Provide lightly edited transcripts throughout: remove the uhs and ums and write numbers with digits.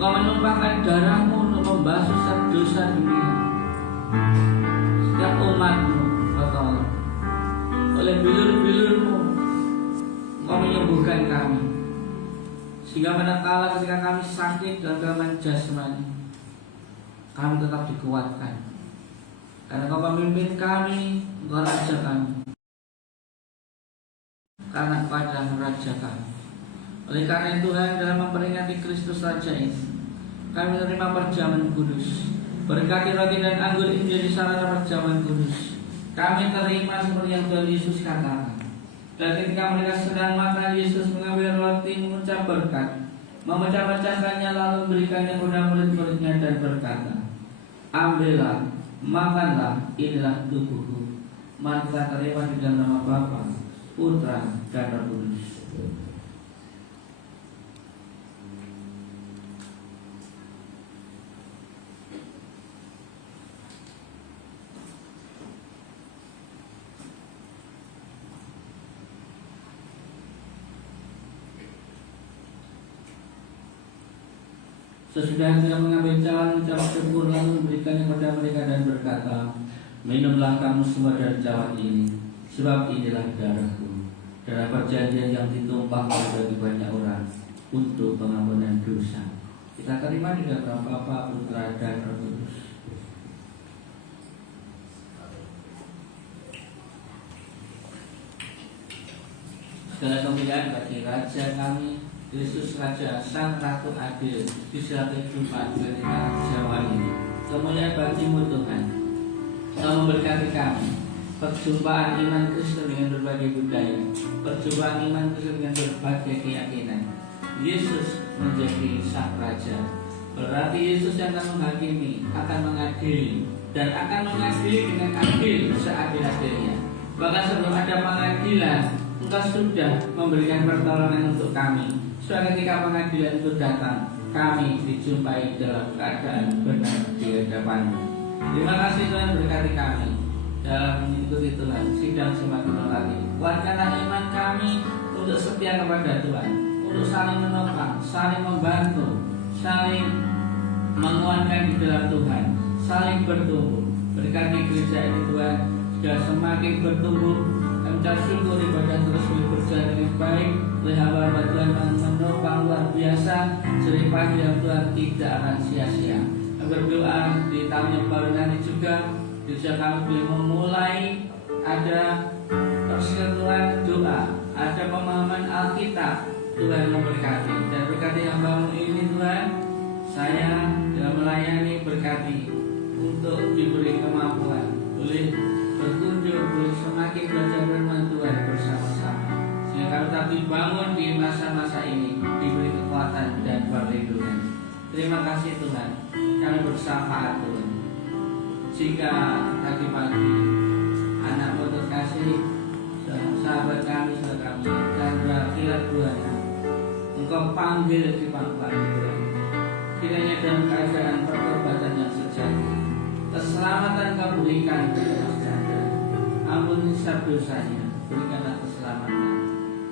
Engkau menumpahkan darahmu untuk membasuh setiap dosa dunia. Setiap umatmu kotor. Oleh bilur-bilurmu Engkau menyembuhkan kami, sehingga manakala ketika kami sakit dalam kelemahan jasmani, kami tetap dikuatkan. Karena Engkau pemimpin kami, Engkau raja kami. Karena Engkau adalah raja kami. Oleh karena itu Tuhan, dalam memperingati Kristus Raja ini, kami menerima perjamuan kudus. Berkati roti dan anggur ini menjadi sarana perjamuan kudus. Kami terima seperti yang Tuhan Yesus katakan. Dan ketika mereka sedang makan, Yesus mengambil roti, mengucap berkat, memecah-mecahkannya, lalu memberikannya kepada murid-muridnya dan berkata, ambillah, makanlah, inilah tubuhku. Mari kita terima di dalam nama Bapa, Putra, dan Roh Kudus. Sesudah dia mengambil cawan, mengucap syukur, lalu memberikannya kepada mereka dan berkata, minumlah kamu semua dari cawan ini, sebab inilah darahku, darah perjanjian yang ditumpahkan bagi banyak orang untuk pengampunan dosa. Kita terima di dalam Bapa, Putra, dan Roh Kudus. Segala kemuliaan bagi Raja kami, Yesus Raja, Sang Ratu Adil, di segala kehidupan ketika Jawa ini. Kemuliaan bagimu Tuhan, Engkau memberkati kami. Perjumpaan iman Kristen dengan berbagai budaya, perjumpaan iman Kristen dengan berbagai keyakinan. Yesus menjadi Sang Raja. Berarti Yesus yang akan menghakimi, akan mengadili, dan akan mengadili dengan adil seadil-adilnya. Bahkan sebelum ada pengadilan, Engkau sudah memberikan pertolongan untuk kami. Supaya ketika pengadilan itu datang, kami dijumpai dalam keadaan benar di hadapan-Mu. Terima kasih Tuhan, berkati kami dalam mengikuti Tuhan sidang semakin melatih. Kuatkanlah iman kami untuk setia kepada Tuhan, untuk saling menopang, saling membantu, saling menguatkan di dalam Tuhan, saling bertumbuh. Berkati gereja ini Tuhan, sudah semakin bertumbuh. Kami syukur ibadah terus berjalan dengan baik. Oleh hamba Tuhan yang menopang luar biasa, jerih pagi yang Tuhan tidak akan sia-sia. Kami berdoa di tahun yang baru nanti juga, gereja kami boleh memulai ada persekutuan doa, ada pemahaman Alkitab. Tuhan memberkati dan berkati hamba-Mu ini Tuhan. Saya dalam melayani berkati untuk diberi kemampuan, boleh berkunjung, boleh semakin belajar firman Tuhan bersama-sama. Sehingga kami tetap dibangun di masa-masa ini, diberi kekuatan dan perlindungan. Terima kasih Tuhan, kami bersama Tuhan. Jika tadi pagi anak-Mu terkasih, sahabat kami, saudara kami, dan berakhir Tuhan, Engkau panggil di pangkuan Tuhan. Kiranya dalam keadaan pertobatan yang sejati, keselamatan Kau berikan kepada saudara. Ampuni setiap dosanya, berikanlah keselamatan.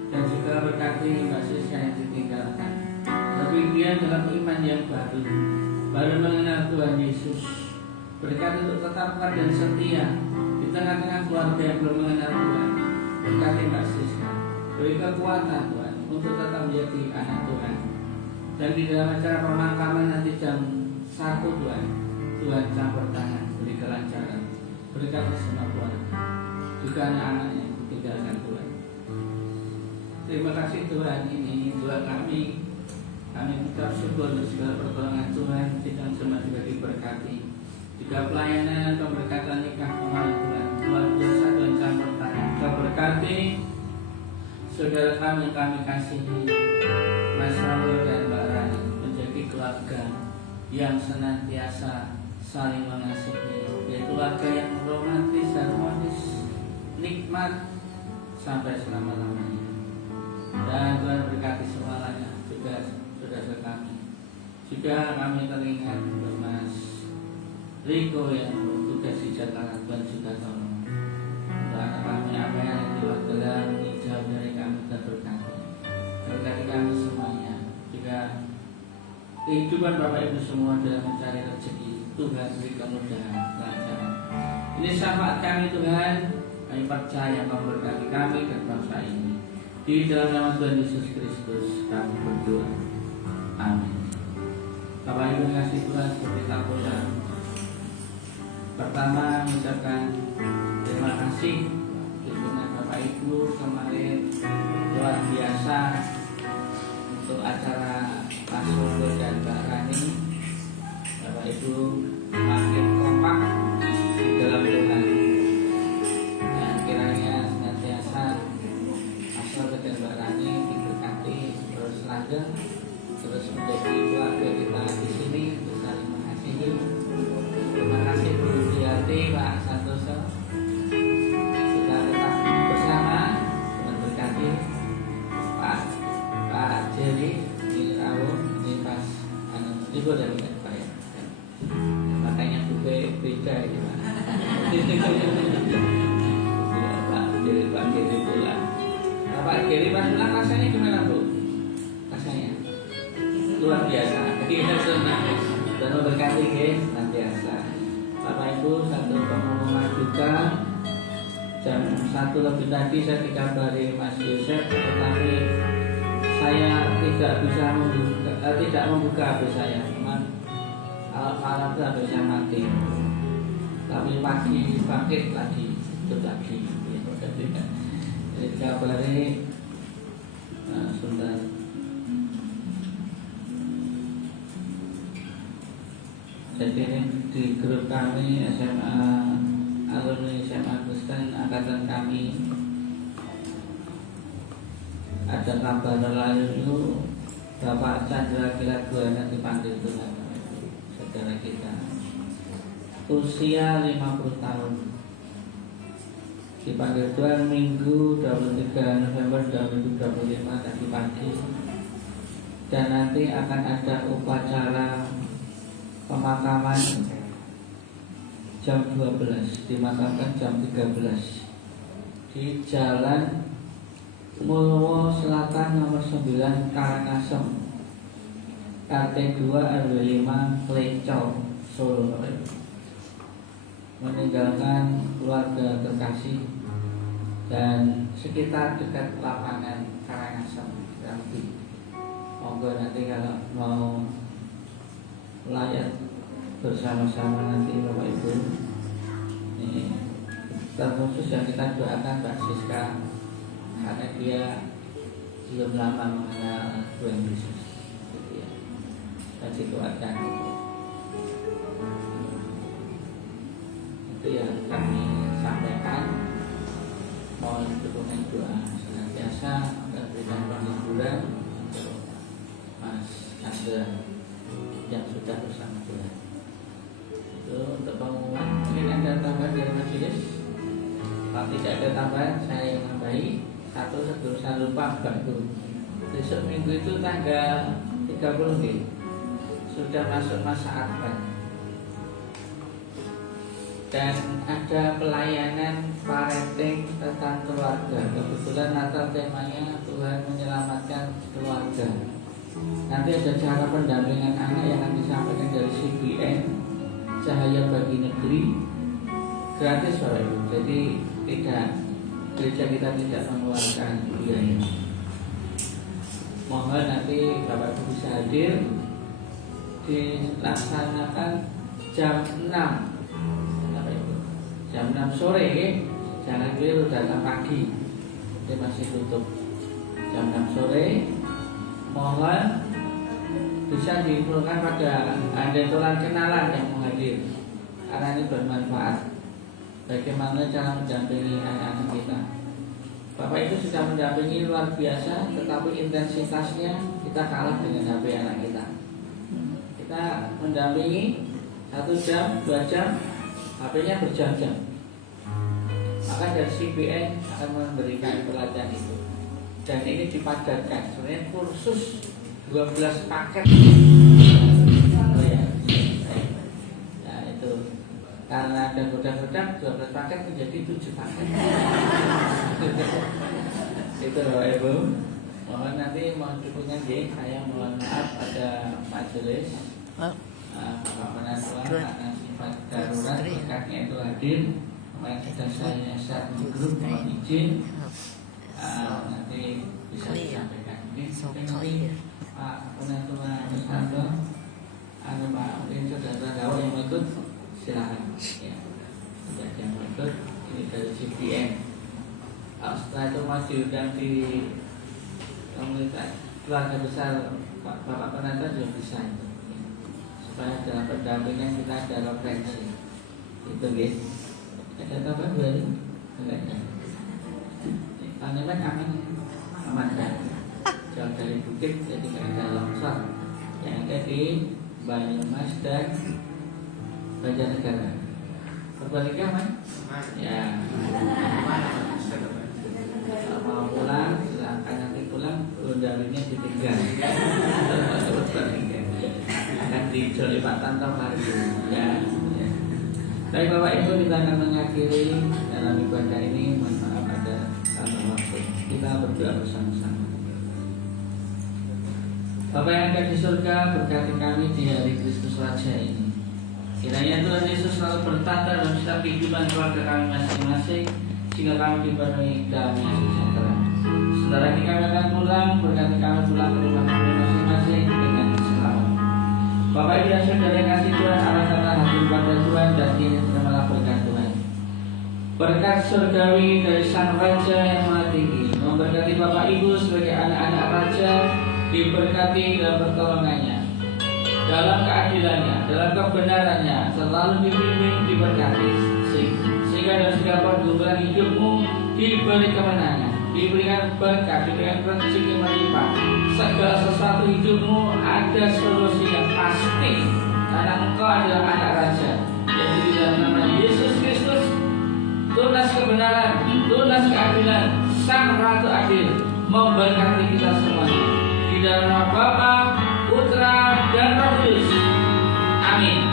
Dan juga berkati Mbak Siska yang ditinggalkan, tapi dia dalam iman yang baru mengenal Tuhan Yesus. Berkati untuk tetap kuat dan setia di tengah-tengah keluarga yang belum mengenal Tuhan. Berkati Mbak Siska, beri kekuatan Tuhan untuk tetap menjadi anak Tuhan. Dan di dalam acara pemakaman nanti jam 1 Tuhan, Tuhan campur tangan, beri kelancaran, berikan semua keluarga, juga anak-anaknya yang ditinggalkan Tuhan. Terima kasih Tuhan, ini doa kami. Kami mengucap syukur untuk segala pertolongan Tuhan. Kita semua juga diberkati. Juga pelayanan dan pemberkatan nikah kemarin Tuhan, luar biasa Tuhan campur tangan. Kau berkati saudara kami yang kami kasihi, Mas Raul dan Mbak Rani, menjadi keluarga yang senantiasa saling mengasihi, yaitu keluarga yang romantis, harmonis, nikmat sampai selama-lamanya. Dan Tuhan berkati semuanya, juga saudara kami. Juga kami teringat Mas Riko yang bertugas di Jakarta, Tuhan juga tolong. Untuk anak kami apa yang di Magelang, jauh dari kami, Tuhan berkati. Berkati kami semuanya. Juga kehidupan Bapak Ibu semua dalam mencari rezeki. Tuhan beri kemudahan, kelancaran. Ini syafaat kami Tuhan, kami percaya memberkati kami dan bangsa ini. Di dalam nama Tuhan Yesus Kristus kami berdoa. Amin. Bapak Ibu kasih Tuhan seperti taburan. Pertama mengucapkan terima kasih dengan Bapak Ibu kemarin luar biasa untuk acara Mas Rogo dan Mbak Rani. Bapak Ibu makin kompak di dalam Tuhan. Dan kiranya senantiasa Mas Rogo dan Mbak Rani diberkati terus langgeng, terus menjadi keluarga kita di sini untuk saling mengasihi. Terima kasih Bu Diati, Pak Santoso. Kita tetap bersama memberkati Pak Jerry di Rawon ini pas ibu dari Pak ya. Makanya beda ini Pak. Pak Jerry pulang. Pak Jerry pas pulang rasanya gimana Bu? Rasanya luar biasa. Jadi kita senang dan memberkati guys nantiasa. Bapak Ibu, satu pengumuman juga. Jam 1 lebih tadi saya dikabari Mas Yosef, tetapi saya tidak membuka HP saya, teman. Malam itu HP saya mati. Tapi pagi bangkit lagi, itu lagi. Jadi dikabari Sunda. Jadi di grup kami SMA alumni SMA Kristen angkatan kami ada kabar lain itu Bapak Chandra Kilabuana dipanggil Tuhan, saudara kita usia 50 tahun dipanggil Tuhan Minggu 23 November 2025 tadi pagi, dan nanti akan ada upacara pemakaman jam 12, dimakamkan jam 13 di Jalan Mulwo Selatan nomor 9 Karangasem, RT 2 RW 5 Pleco, Solo. Meninggalkan keluarga terkasih dan sekitar dekat lapangan Karangasem. Monggo nanti kalau mau layak bersama-sama nanti Bapak Ibu. Ini terkhusus yang kita doakan Mbak Siska, karena dia belum lama mengenal Tuhan Yesus, gitu ya. Dan dikuatkan. Itu yang kami sampaikan. Mohon dukungan doa senantiasa agar berikan penghiburan untuk Mas Chandra yang sudah bersama Tuhan. Itu untuk pengumuman. Mungkin ada tambahan dari majelis. Kalau tidak ada tambahan, saya yang nambahi satu sebelum saya lupa Mbak Guru. Besok minggu itu tanggal 30 nih, sudah masuk masa Advent. Dan ada pelayanan parenting tentang keluarga. Kebetulan Natal temanya Tuhan menyelamatkan keluarga. Nanti ada cara pendampingan anak yang akan disampaikan dari CBN Cahaya Bagi Negeri, gratis Bapak Ibu. Jadi gereja kita tidak mengeluarkan biaya. Mohon nanti Bapak Ibu bisa hadir. Dilaksanakan jam 6 Bapak Ibu. Jam 6 sore ya. Jangan keliru datang pagi, dia masih tutup. Jam 6 sore. Mohon bisa diinfokan pada Anda tulang kenalan yang mau hadir, karena ini bermanfaat. Bagaimana cara mendampingi anak-anak kita. Bapak Ibu sudah mendampingi luar biasa, tetapi intensitasnya kita kalah dengan HP anak kita. Kita mendampingi 1 jam, 2 jam, HP-nya berjam-jam. Maka dari CBN akan memberikan pelatihan itu. Dan ini dipadatkan, sebenarnya kursus 12 paket. Oh ya, nah itu karena ada godang-godang 12 paket menjadi 7 paket. Itu Bapak Ibu. Mohon nanti mohon dukungan ya. Saya mohon maaf pada majelis Bapak Penatuan karena sifat darurat berkatnya itu hadir. Kemarin sudah saya share di grup, mohon izin nanti bisa disampaikan. Ini Pak Penatuan Santo, Pak mungkin saudara-saudara yang ikut silakan. Ya, sudah yang ikut ini dari CPN. Setelah itu mau diundang di komunitas keluarga besar Bapak Penata juga bisa itu, supaya dalam pendampingan kita ada referensi itu guys. Ada tambahan baru enggak ada? Paneman aman kan? Jauh dari bukit jadi tidak ada longsor yang ada di Banyumas dan Banjarnegara. Berbaliknya aman? Ya. Mau pulang silakan, nanti pulang undangnya ditinggal. Akan dijoli Pak Tanto hari ya. Baik Bapak Ibu, kita akan mengakhiri dalam ibadah ini. Mohon maaf ada salah waktu. Kita berdoa bersama-sama. Bapak yang ada di surga, berkati kami di hari Kristus Raja ini. Kiranya Tuhan Yesus selalu bertata dalam setiap kehidupan keluarga kami masing-masing, sehingga kami dipenuhi damai sejahtera. Setelah ini kami akan pulang, berkati kami pulang ke rumah kami masing-masing dengan selamat. Bapak Ibu dan Saudara yang kasih Tuhan, Allah kata hadir pada Tuhan dan ini terimalah berkat Tuhan. Berkat surgawi dari Sang Raja yang Maha Tinggi memberkati Bapak Ibu sebagai anak-anak Raja, diberkati dalam pertolongannya, dalam keadilannya, dalam kebenarannya, selalu dibimbing, diberkati, sehingga dalam segala pergumulan hidupmu diberi kemenangan, diberikan berkat, diberikan rezeki melimpah. Segala sesuatu hidupmu ada solusi yang pasti, karena engkau adalah anak Raja. Jadi di dalam nama Yesus Kristus, tunas kebenaran, tunas keadilan, Sang Ratu Adil memberkati kita semuanya. Di dalam nama Bapa, Putra, dan Roh Kudus. Amin.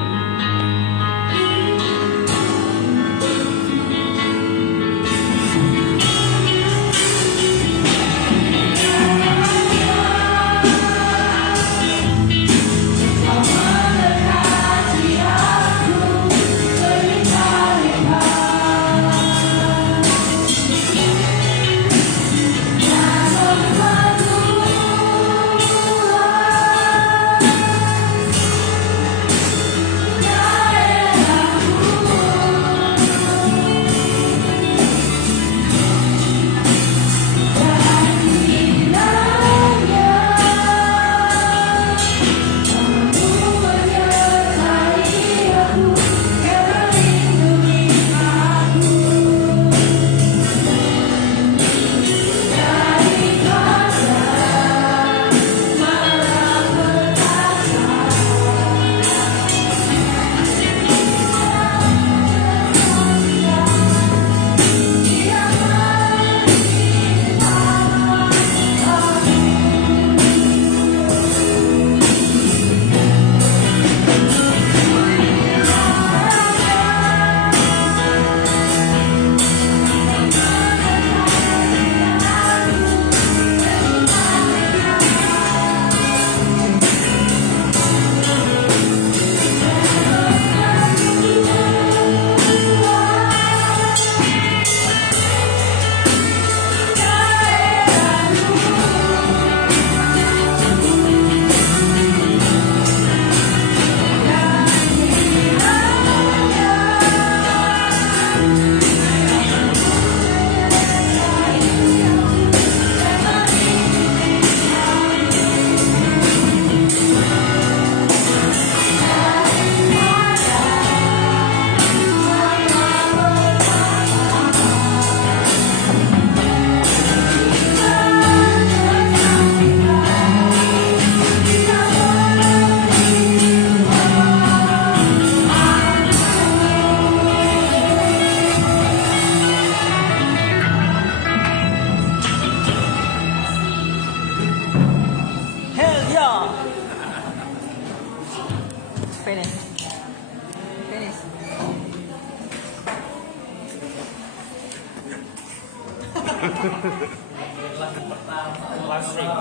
Finish. adalah yang pertama, flashing.